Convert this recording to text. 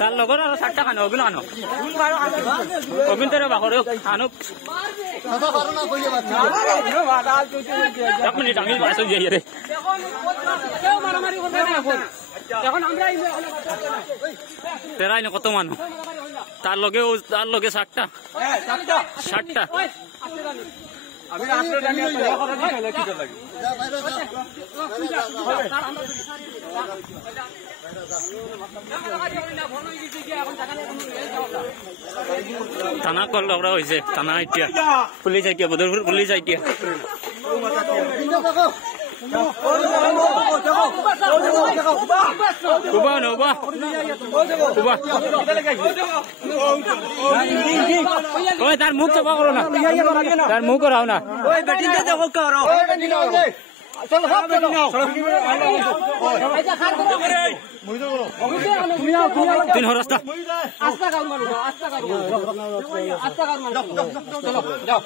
তার লগর আর 60 টাকা নগিন আনো অবিন তেরে বাকরে আনো এক মিনিট আমি বাসে যাই রে তেরা ইনে কত মানুষ তার লগে 60টা 60টা আমি আসলে জানি না কথা দিতে হলো কি লাগে থানা কল লগরা হইছে থানা আইটিয়া পুলিশ আইটিয়া বদরপুর পুলিশ আইটিয়া উবা না উবা উবা ওই তার মুখ চাপা করো না তার মুখ করাও না ওই বেটিং দে দেখো করো ওই বেটিং নাও চলো সব চলো আচ্ছা খার করো মুইদো করো তুমি তিন রাস্তা আস্তা কাম মারো আস্তা কাম মারো চলো যাও